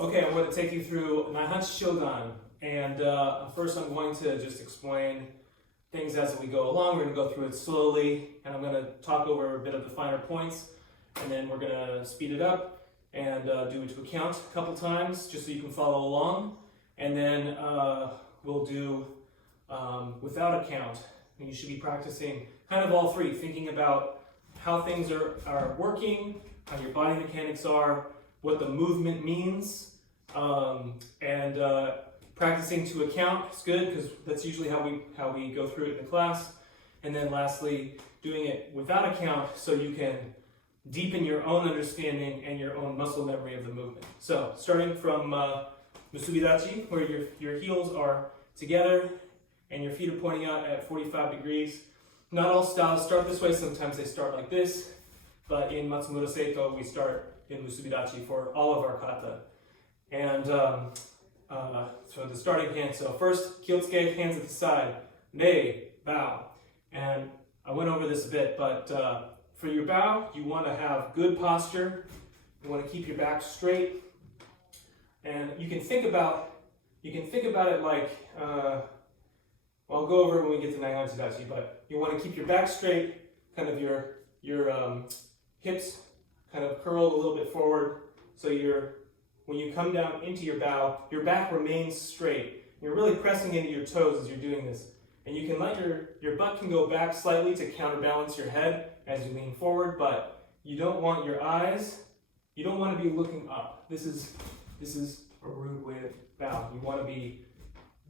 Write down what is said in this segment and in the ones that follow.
Okay, I'm going to take you through Naihanchi Shodan, and first I'm going to just explain things as we go along. We're going to go through it slowly, and I'm going to talk over a bit of the finer points, and then we're going to speed it up and do it to account a couple times, just so you can follow along, and then we'll do without a count, and you should be practicing kind of all three, thinking about how things are working, how your body mechanics are, what the movement means, and practicing to account is good because that's usually how we go through it in the class. And then lastly, doing it without a count so you can deepen your own understanding and your own muscle memory of the movement. So starting from Musubi Dachi, where your heels are together and your feet are pointing out at 45 degrees. Not all styles start this way, sometimes they start like this, but in Matsumura Seito we start in Musubi Dachi for all of our kata. And so the starting hand, so first, kyotsuke, hands at the side, rei, bow. And I went over this a bit, but for your bow, you want to have good posture. You want to keep your back straight. And you can think about it like, well, I'll go over it when we get to Naihanchi Dachi, but you want to keep your back straight, kind of your hips kind of curled a little bit forward, so when you come down into your bow, your back remains straight. You're really pressing into your toes as you're doing this. And you can let your butt can go back slightly to counterbalance your head as you lean forward, but you don't want your eyes, you don't want to be looking up. This is a rude way to bow. You want to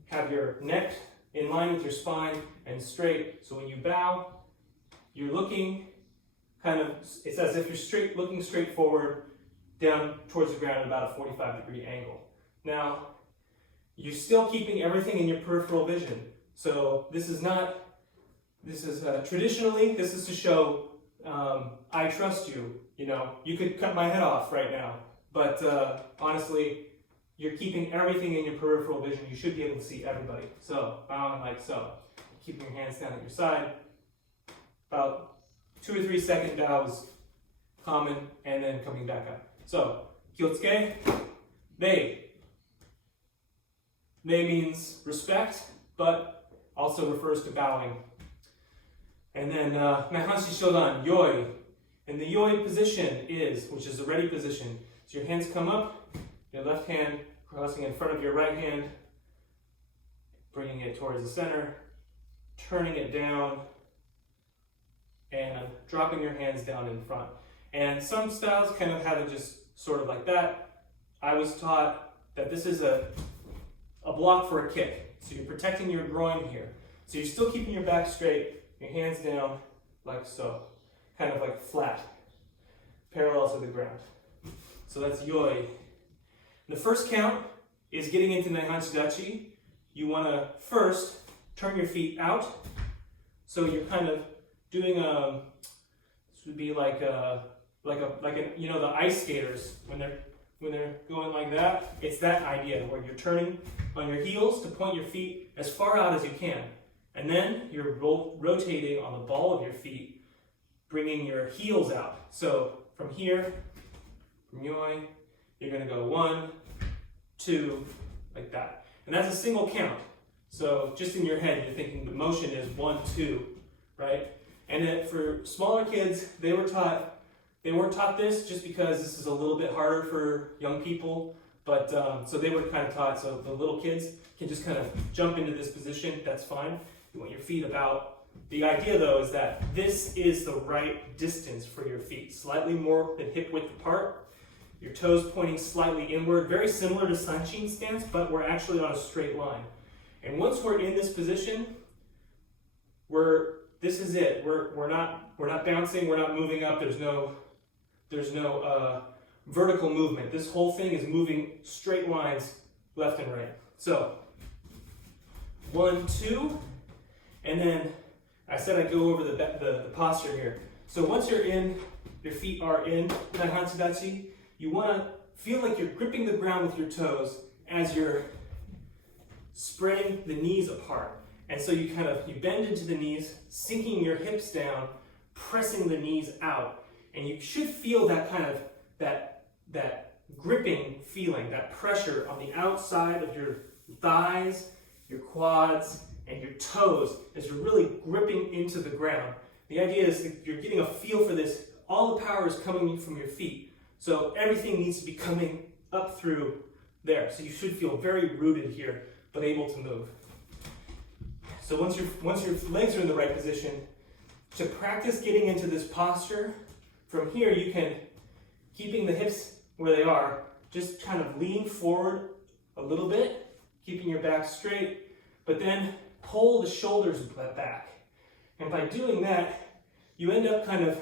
have your neck in line with your spine and straight. So when you bow, you're looking it's as if you're looking straight forward down towards the ground at about a 45-degree angle. Now, you're still keeping everything in your peripheral vision. So traditionally, this is to show, I trust you. You know, you could cut my head off right now, but honestly, you're keeping everything in your peripheral vision. You should be able to see everybody. So, bowing like so. Keeping your hands down at your side. About 2 or 3 second bows, common, and then coming back up. So, kyotsuke, rei. Rei means respect, but also refers to bowing. And then Naihanchi Shodan, yoi. And the yoi position which is the ready position. So your hands come up, your left hand crossing in front of your right hand, bringing it towards the center, turning it down, and dropping your hands down in front. And some styles kind of have it just sort of like that. I was taught that this is a block for a kick. So you're protecting your groin here. So you're still keeping your back straight, your hands down like so. Kind of like flat, parallel to the ground. So that's yoi. The first count is getting into Naihanchi Dachi. You want to first turn your feet out. So you're kind of doing this would be like you know, the ice skaters when they're going like that. It's that idea where you're turning on your heels to point your feet as far out as you can, and then you're rotating on the ball of your feet, bringing your heels out. So from here, from yoi, you're going to go 1, 2, like that, and that's a single count. So just in your head, you're thinking the motion is 1, 2, right? And then for smaller kids, they weren't taught this just because this is a little bit harder for young people, but so they were kind of taught, so the little kids can just kind of jump into this position, that's fine. You want your feet about. The idea though is that this is the right distance for your feet, slightly more than hip width apart, your toes pointing slightly inward, very similar to Sanshin stance, but we're actually on a straight line. And once we're in this position, this is it. We're not bouncing. We're not moving up. There's no vertical movement. This whole thing is moving straight lines, left and right. So 1, 2, and then I said I'd go over the posture here. So once your feet are in Naihanchi Dachi, you want to feel like you're gripping the ground with your toes as you're spreading the knees apart. And so you bend into the knees, sinking your hips down, pressing the knees out. And you should feel that kind of, that gripping feeling, that pressure on the outside of your thighs, your quads, and your toes as you're really gripping into the ground. The idea is that you're getting a feel for this. All the power is coming from your feet. So everything needs to be coming up through there. So you should feel very rooted here, but able to move. So once your legs are in the right position, to practice getting into this posture, from here you can, keeping the hips where they are, just kind of lean forward a little bit, keeping your back straight, but then pull the shoulders back. And by doing that, you end up kind of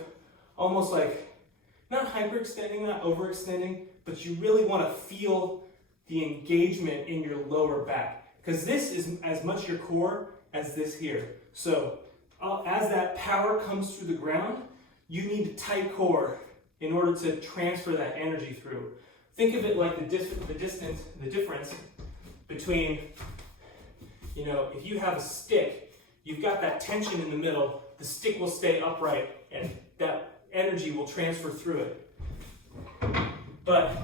almost like, not hyperextending, not overextending, but you really want to feel the engagement in your lower back. Because this is as much your core as this here. So as that power comes through the ground, you need a tight core in order to transfer that energy through. Think of it like the difference between, if you have a stick, you've got that tension in the middle, the stick will stay upright and that energy will transfer through it. But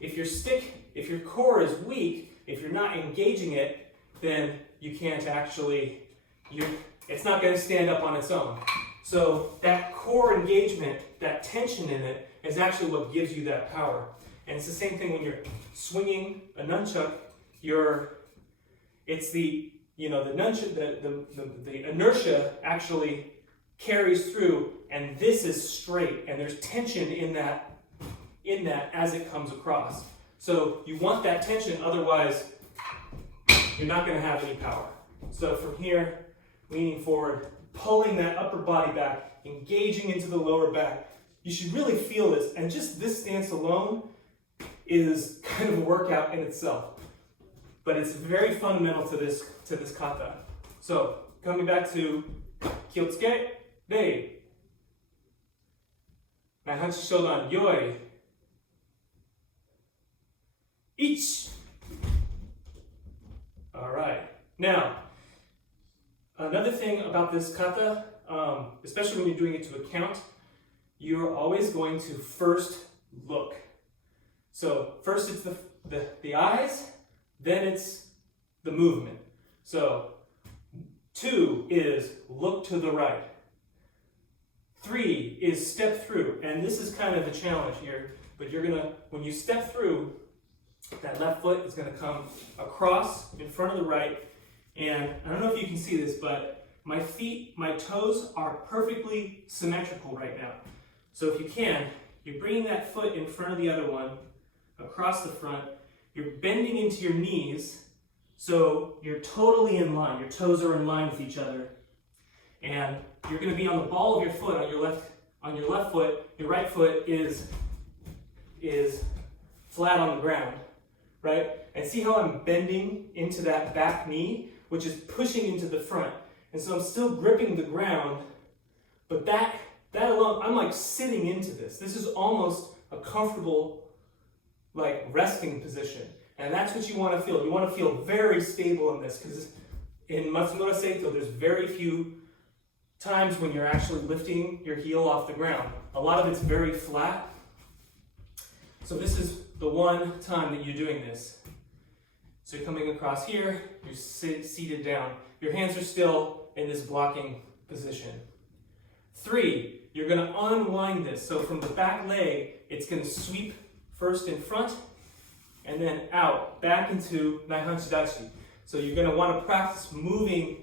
if your core is weak, if you're not engaging it, then you can't actually, it's not going to stand up on its own. So that core engagement, that tension in it, is actually what gives you that power. And it's the same thing when you're swinging a nunchuck. It's the nunchuck, the inertia actually carries through, and this is straight, and there's tension in that as it comes across. So you want that tension, otherwise you're not going to have any power. So from here, leaning forward, pulling that upper body back, engaging into the lower back. You should really feel this, and just this stance alone is kind of a workout in itself. But it's very fundamental to this kata. So coming back to Kyotsuke, Rei. Naihanchi Shodan, Yoi. Ich. All right. Now, another thing about this kata, especially when you're doing it to a count, you're always going to first look. So first it's the eyes, then it's the movement. So 2 is look to the right. 3 is step through, and this is kind of a challenge here, but when you step through, that left foot is going to come across in front of the right, and I don't know if you can see this, but my toes are perfectly symmetrical right now. So if you can, you're bringing that foot in front of the other one, across the front, you're bending into your knees, so you're totally in line, your toes are in line with each other, and you're going to be on the ball of your foot on your left foot. Your right foot is flat on the ground, right? And see how I'm bending into that back knee, which is pushing into the front. And so I'm still gripping the ground, but that alone, I'm like sitting into this. This is almost a comfortable, like, resting position. And that's what you want to feel. You want to feel very stable in this, because in Matsumura Seito, there's very few times when you're actually lifting your heel off the ground. A lot of it's very flat. So this is the one time that you're doing this. So you're coming across here, you're seated down. Your hands are still in this blocking position. 3, you're going to unwind this. So from the back leg, it's going to sweep first in front, and then out, back into Naihanchi Dachi. So you're going to want to practice moving,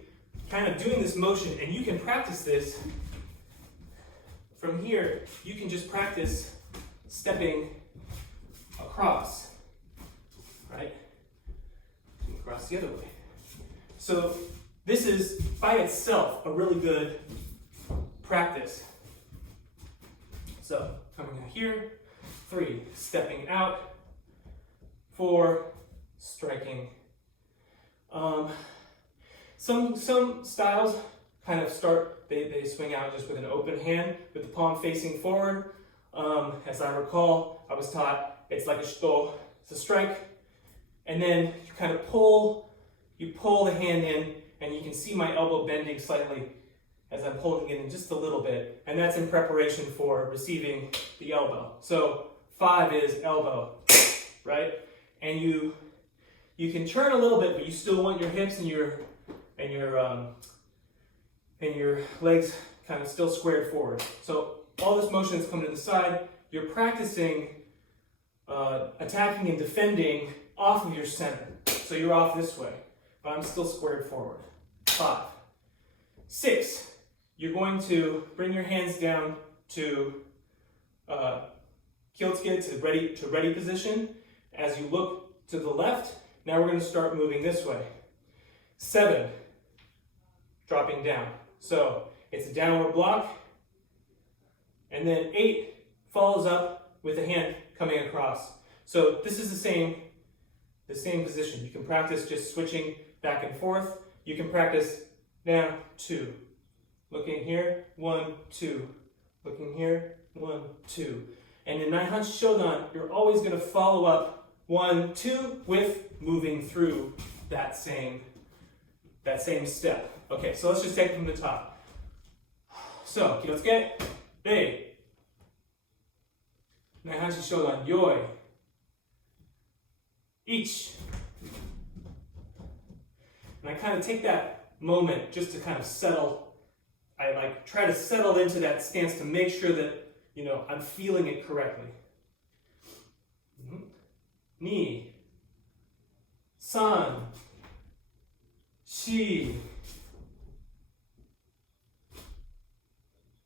kind of doing this motion, and you can practice this from here. You can just practice stepping across, right? Across the other way. So this is by itself a really good practice. So coming out here, 3, stepping out, 4, striking. Some styles kind of start, they swing out just with an open hand, with the palm facing forward. As I recall, I was taught it's like a shito, it's a strike, and then you kind of pull the hand in, and you can see my elbow bending slightly. as I'm holding it in just a little bit, and that's in preparation for receiving the elbow. So 5 is elbow, right? And you can turn a little bit, but you still want your hips and your legs kind of still squared forward. So all this motion is coming to the side. You're practicing attacking and defending off of your center. So you're off this way, but I'm still squared forward. 5. 6. You're going to bring your hands down to Kyotsuke, to ready position. As you look to the left, now we're going to start moving this way. 7. Dropping down. So it's a downward block. And then 8 follows up with the hand coming across. So this is the same position. You can practice just switching back and forth. You can practice now 2. Looking here, 1, 2. Looking here, 1, 2. And in Naihanchi Shodan, you're always going to follow up 1, 2 with moving through that same step. Okay, so let's just take it from the top. So, Kyotsuke, Rei. Naihanchi Shodan, Yoi. Ich. And I kind of take that moment just to kind of settle. I try to settle into that stance to make sure that, I'm feeling it correctly. Ni. San. Shi.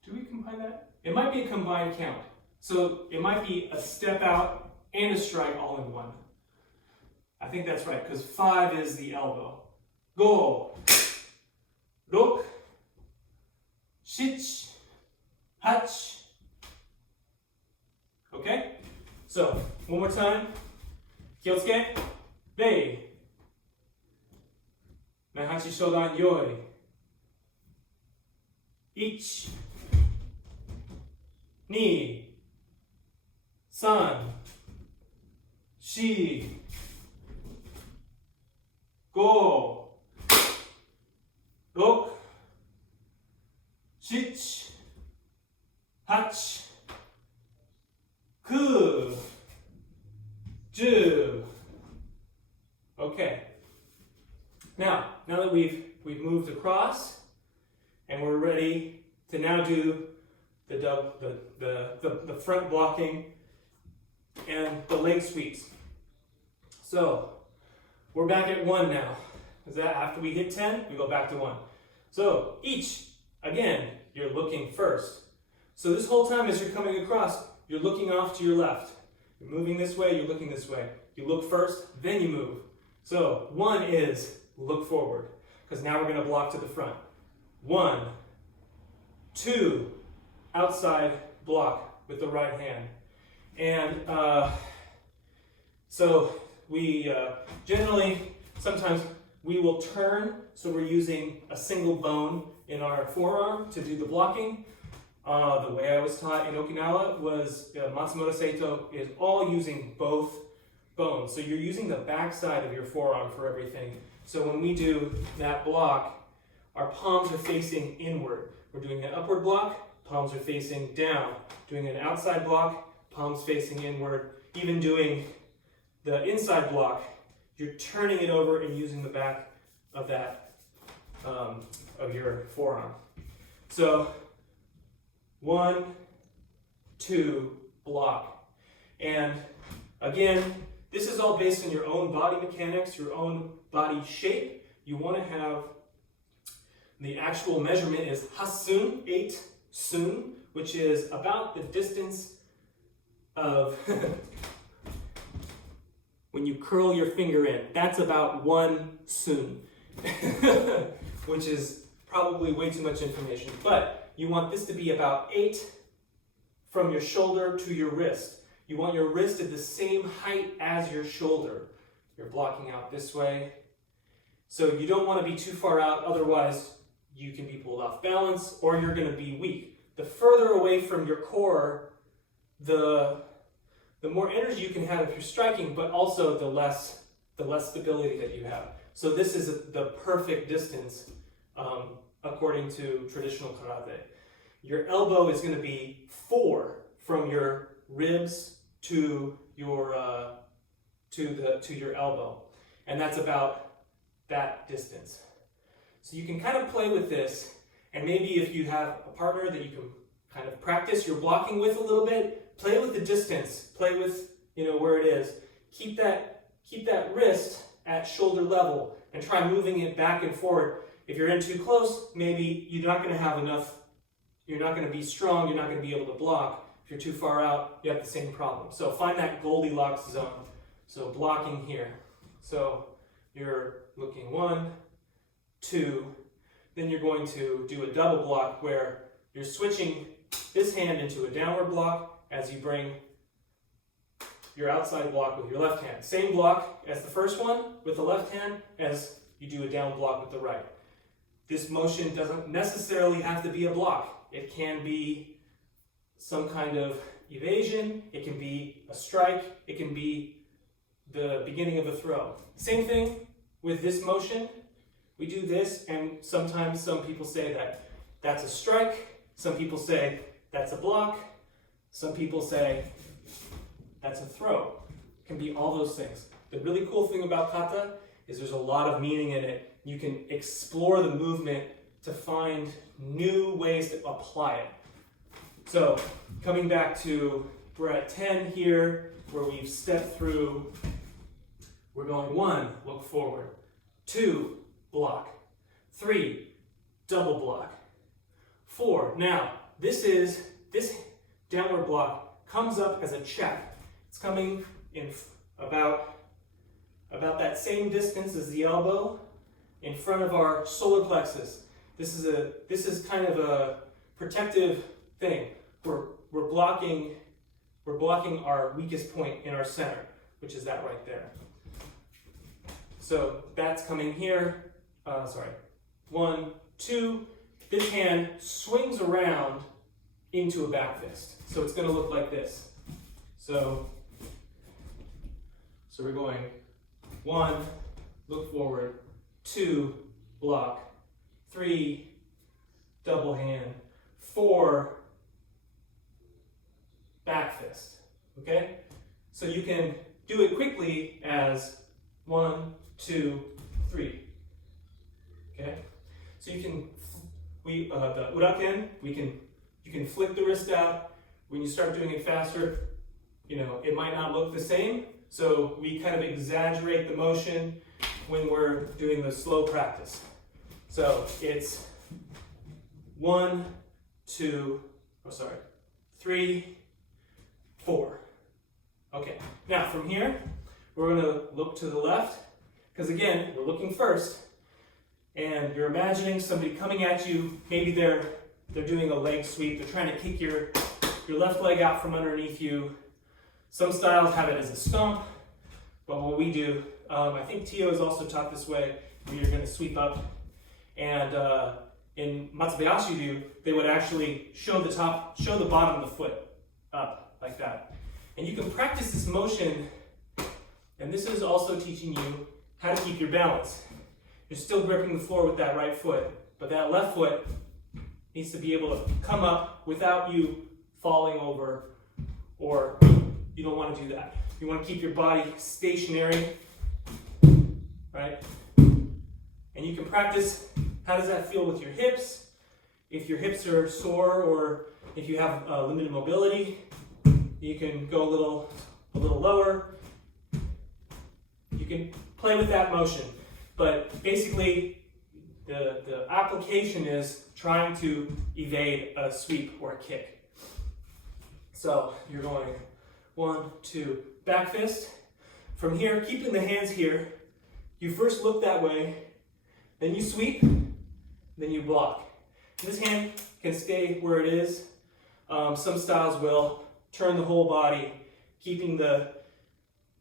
Do we combine that? It might be a combined count. So it might be a step out and a strike all in one. I think that's right, because 5 is the elbow. Go. Rok. Shich. Hach. Okay? So, one more time. Kyotsuke. Rei. Naihanchi Shodan, Yoi. Ich. Ni. San. Shi. Go. Rok. Shich. Hach. Ku. Ju. Okay. Now that we've moved across, and we're ready to now do the front blocking and the leg sweeps. So we're back at 1 now. Is that after we hit 10, we go back to 1. So each, again, you're looking first. So this whole time as you're coming across, you're looking off to your left. You're moving this way, you're looking this way. You look first, then you move. So 1 is look forward, because now we're going to block to the front. 1, 2, outside block with the right hand. And so we generally, sometimes we will turn, so we're using a single bone in our forearm to do the blocking. The way I was taught in Okinawa was Matsumura Seito is all using both bones. So you're using the back side of your forearm for everything. So when we do that block, our palms are facing inward. We're doing an upward block, palms are facing down. Doing an outside block, palms facing inward. Even doing the inside block, you're turning it over and using the back of that, of your forearm. So 1, 2, block. And again, this is all based on your own body mechanics, your own body shape. You want to have the actual measurement is hasun, 8 sun, which is about the distance of when you curl your finger in. That's about 1 sun, which is probably way too much information. But you want this to be about 8 from your shoulder to your wrist. You want your wrist at the same height as your shoulder. You're blocking out this way. So you don't want to be too far out, otherwise you can be pulled off balance or you're going to be weak. The further away from your core, the more energy you can have if you're striking, but also the less stability that you have. So this is the perfect distance according to traditional karate. Your elbow is going to be 4 from your ribs to your elbow, and that's about that distance. So you can kind of play with this, and maybe if you have a partner that you can kind of practice your blocking with a little bit, play with the distance, play with where it is. Keep that wrist at shoulder level and try moving it back and forward. If you're in too close, maybe you're not going to have enough, you're not going to be strong, you're not going to be able to block. If you're too far out, you have the same problem. So find that Goldilocks zone. So blocking here. So you're looking 1, 2, then you're going to do a double block where you're switching this hand into a downward block as you bring your outside block with your left hand. Same block as the first one with the left hand as you do a down block with the right. This motion doesn't necessarily have to be a block. It can be some kind of evasion, it can be a strike, it can be the beginning of a throw. Same thing with this motion. We do this, and sometimes some people say that that's a strike, some people say that's a block, some people say that's a throw. It can be all those things. The really cool thing about kata is there's a lot of meaning in it. You can explore the movement to find new ways to apply it. So coming back to, we're at 10 here, where we've stepped through. We're going 1, look forward, 2, block, 3, double block, 4. Now, this downward block comes up as a check. It's coming in about that same distance as the elbow in front of our solar plexus. This is kind of a protective thing. We're blocking our weakest point in our center, which is that right there. So that's coming here. 1, 2. This hand swings around into a back fist. So it's going to look like this. So we're going 1, look forward, 2, block, 3, double hand, 4, back fist. Okay? So you can do it quickly as 1, 2, 3. Okay? So you can, the uraken, you can flick the wrist out. When you start doing it faster, it might not look the same. So we kind of exaggerate the motion when we're doing the slow practice. So it's 1, 2, 3, 4. Okay, now from here, we're going to look to the left, because again, we're looking first, and you're imagining somebody coming at you. Maybe they're doing a leg sweep. They're trying to kick your left leg out from underneath you. Some styles have it as a stomp, but what we do, I think Tio is also taught this way, where you're going to sweep up. And in Matsumura, they would actually show the bottom of the foot up like that. And you can practice this motion, and this is also teaching you how to keep your balance. You're still gripping the floor with that right foot, but that left foot needs to be able to come up without you falling over, or you don't want to do that. You want to keep your body stationary, right? And you can practice, how does that feel with your hips? If your hips are sore, or if you have limited mobility, you can go a little lower. You can play with that motion. But basically, the application is trying to evade a sweep or a kick. So you're going 1, 2, back fist. From here, keeping the hands here, you first look that way, then you sweep, then you block. This hand can stay where it is. Some styles will turn the whole body, keeping the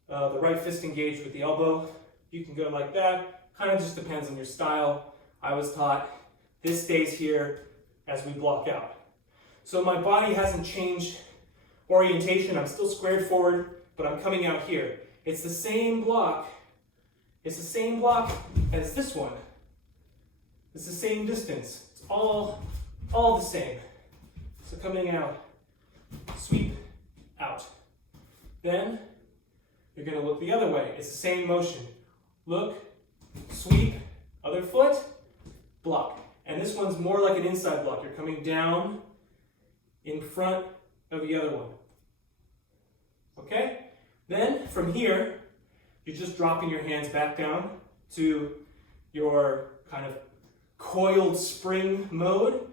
right fist engaged with the elbow. You can go like that. Kind of just depends on your style. I was taught this stays here as we block out. So my body hasn't changed orientation. I'm still squared forward, but I'm coming out here. It's the same block. It's the same block as this one. It's the same distance. all the same. So coming out, sweep, out. Then you're going to look the other way. It's the same motion. Look, sweep, other foot, block. And this one's more like an inside block. You're coming down in front of the other one. Okay? Then from here, you're just dropping your hands back down to your kind of coiled spring mode,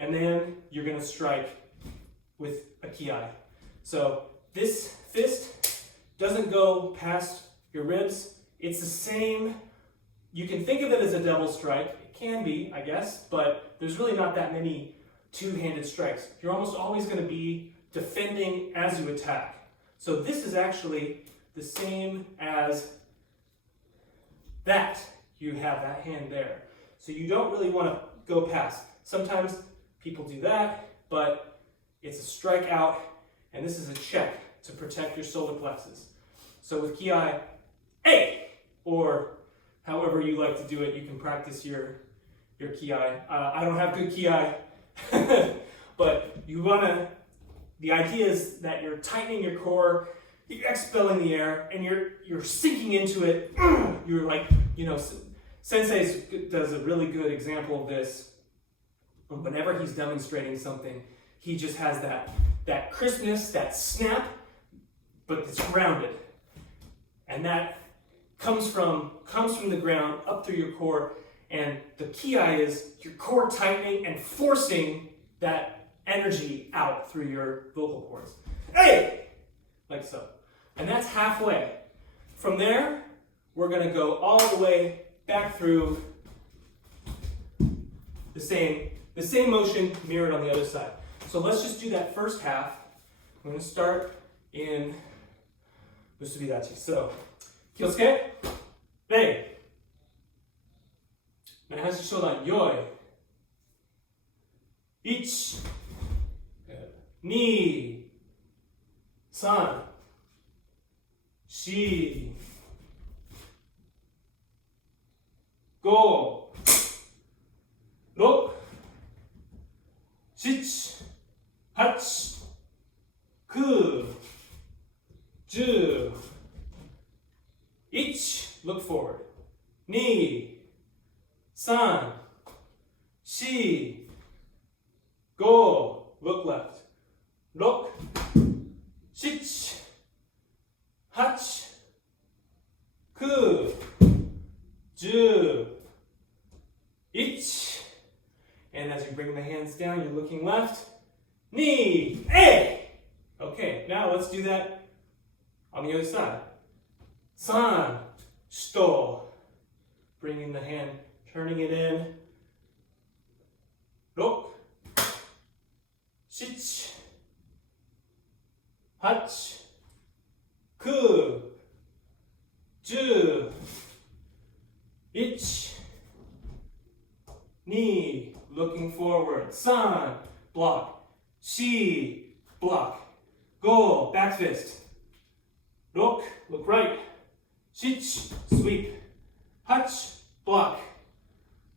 and then you're going to strike with a Kiai. So this fist doesn't go past your ribs. It's the same. You can think of it as a double strike. It can be, I guess, but there's really not that many two-handed strikes. You're almost always going to be defending as you attack. So this is actually the same as that. You have that hand there. So you don't really want to go past. Sometimes people do that, but it's a strike out, and this is a check to protect your solar plexus. So with Kiai, hey, or however you like to do it, you can practice your Kiai. I don't have good Kiai, but you want to, the idea is that you're tightening your core, you're expelling the air, and you're sinking into it. You're like, Sensei does a really good example of this. Whenever he's demonstrating something, he just has that crispness, that snap, but it's grounded. And that comes from the ground up through your core, and the Kiai is your core tightening and forcing that energy out through your vocal cords. Hey! Like so. And that's halfway. From there, we're going to go all the way back through the same motion mirrored on the other side. So let's just do that first half. I'm going to start in Musubi Dachi. So, Kyosuke, Rei, Naihanchi Shodan, Yoi, 1, 2, 3, 4, 5, 6, 7, 8, 9, 10, 1, look forward, 2, 3, 4, 5, look left, 6, 7, 8, 9, 10, 1. And as you bring the hands down, you're looking left, knee, hey! Okay, now let's do that on the other side. San, shito. Bringing the hand, turning it in. 6, 7, 8, 9, 10, 1, 2, looking forward, 3, block, 4, block, 5, back fist, 6, look right, 7, sweep, 8, block,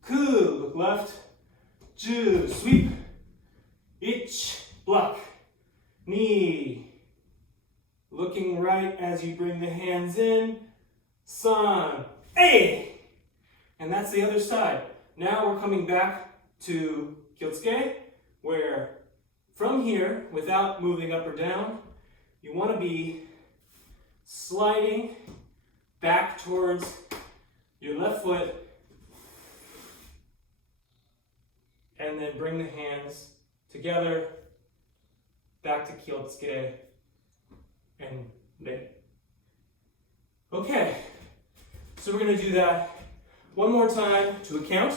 9, look left, 10, sweep, 1, block, 2, looking right as you bring the hands in, 3, hey! And that's the other side. Now we're coming back to Kyotsuke, where from here, without moving up or down, you want to be sliding back towards your left foot, and then bring the hands together, back to Kyotsuke, and Rei. Okay, so we're going to do that one more time to a count,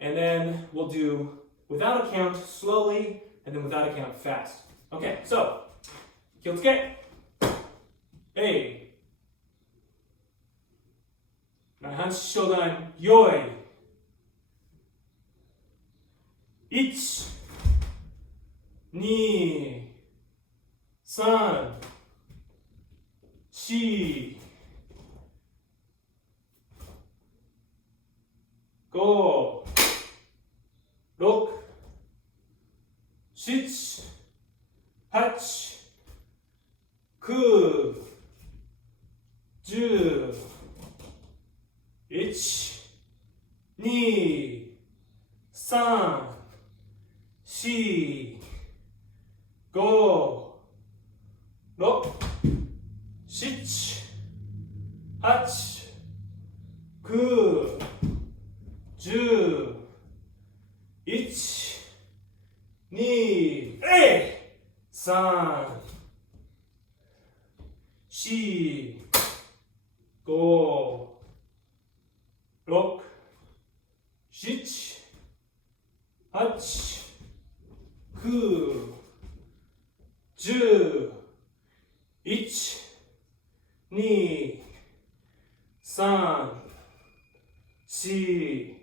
and then we'll do without a count slowly, and then without a count fast. Okay, so, Kyotsuke, Rei, Naihanchi Shodan, Yoi, 1, 2, 3, 4, 5, 6, 8、9、10、1、2、3、4、5、6、7、8、9、10、1、2、3、4、5、6、7、8、9、10、1、2、3、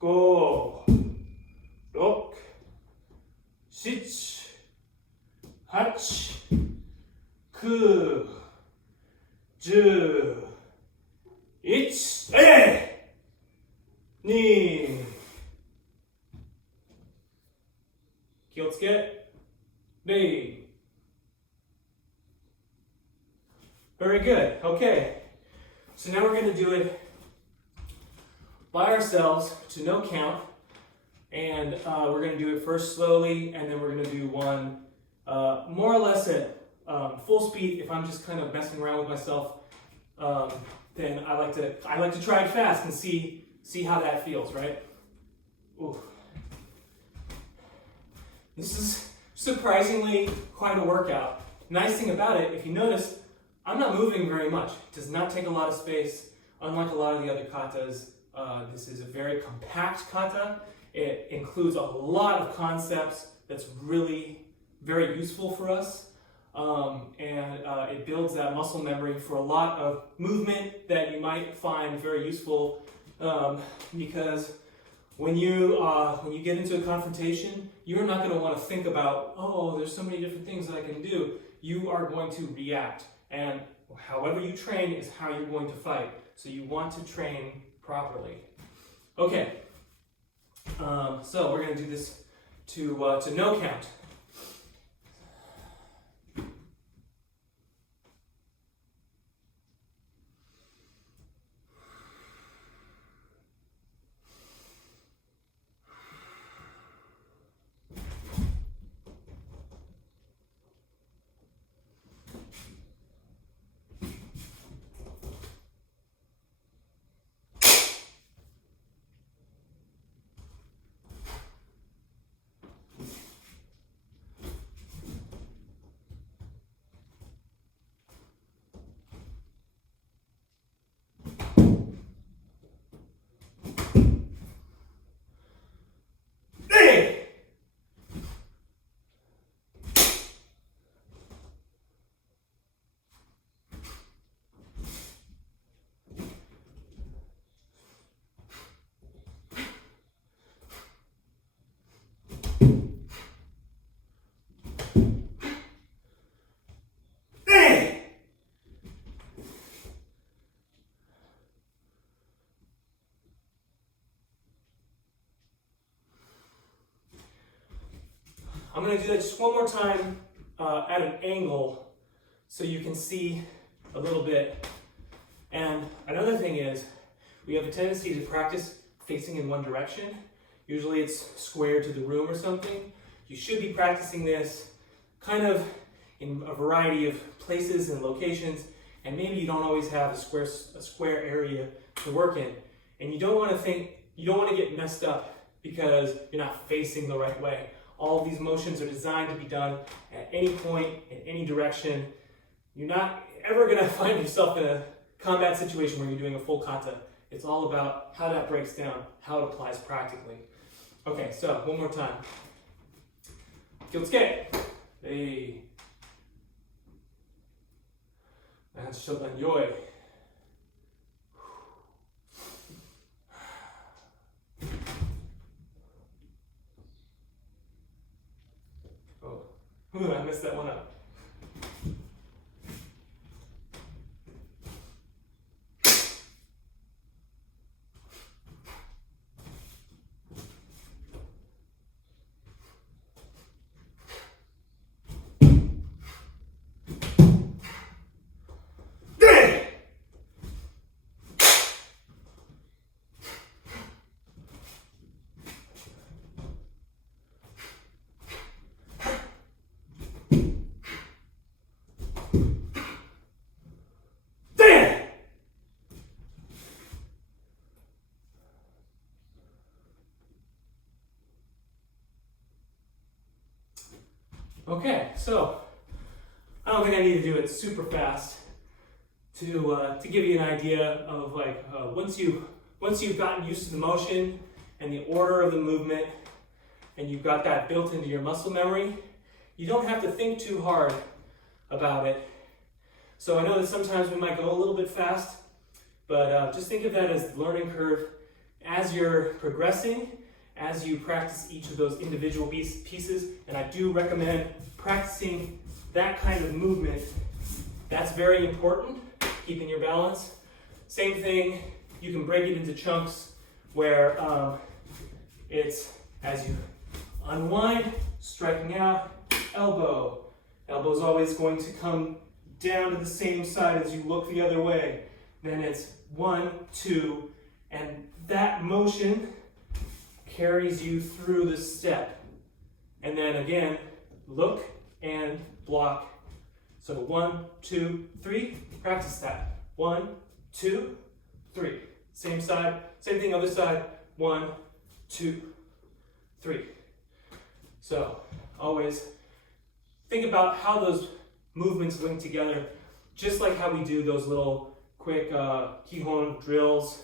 4、5、6、7、8、9、10、1、2、気をつけ、礼。Very good. Okay. So now we're going to do it by ourselves to no count. And we're going to do it first slowly, and then we're going to do one more or less at full speed. If I'm just kind of messing around with myself, then I like to try it fast and see how that feels, right? Ooh. This is surprisingly quite a workout. Nice thing about it, if you notice, I'm not moving very much. It does not take a lot of space. Unlike a lot of the other katas, this is a very compact kata. It includes a lot of concepts that's really very useful for us. And it builds that muscle memory for a lot of movement that you might find very useful because when you get into a confrontation, you're not going to want to think about, oh, there's so many different things that I can do. You are going to react. And however you train is how you're going to fight. So you want to train properly. Okay. So we're going to do this to no count. I'm going to do that just one more time at an angle so you can see a little bit. And another thing is, we have a tendency to practice facing in one direction. Usually it's square to the room or something. You should be practicing this kind of in a variety of places and locations, and maybe you don't always have a square area to work in. And you don't want to get messed up because you're not facing the right way. All of these motions are designed to be done at any point, in any direction. You're not ever going to find yourself in a combat situation where you're doing a full kata. It's all about how that breaks down, how it applies practically. Okay, so one more time. Kyotsuke. Hey. Naihanchi Shodan yoi. Oh, I messed that one up. Okay, so I don't think I need to do it super fast to give you an idea of like once you've gotten used to the motion and the order of the movement, and you've got that built into your muscle memory, you don't have to think too hard about it. So I know that sometimes we might go a little bit fast, but just think of that as the learning curve. As you're progressing, as you practice each of those individual pieces, and I do recommend practicing that kind of movement. That's very important, keeping your balance. Same thing, you can break it into chunks where it's as you unwind, striking out, elbow. Elbow's always going to come down to the same side as you look the other way. Then it's 1, 2, and that motion carries you through the step. And then again, look and block. So 1, 2, 3, practice that. 1, 2, 3. Same side, same thing other side. 1, 2, 3. So always think about how those movements link together, just like how we do those little quick kihon drills,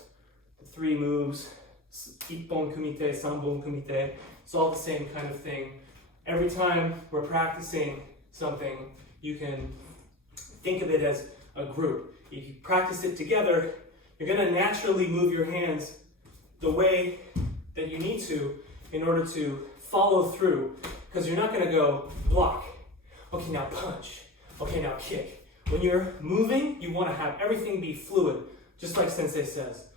the 3 moves, ippon kumite, sanbon kumite. It's all the same kind of thing. Every time we're practicing something, you can think of it as a group. If you practice it together, you're going to naturally move your hands the way that you need to in order to follow through, because you're not going to go block. Okay, now punch. Okay, now kick. When you're moving, you want to have everything be fluid, just like Sensei says.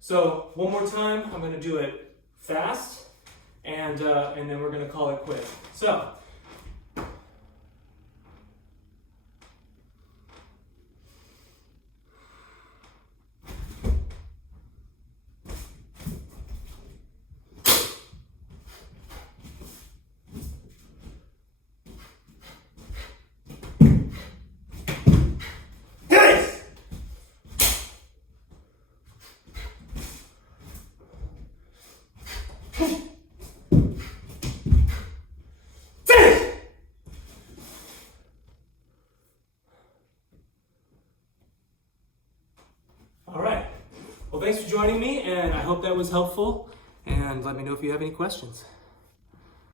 So one more time, I'm going to do it fast, and then we're going to call it quits. So. Well, thanks for joining me, and I hope that was helpful, and let me know if you have any questions.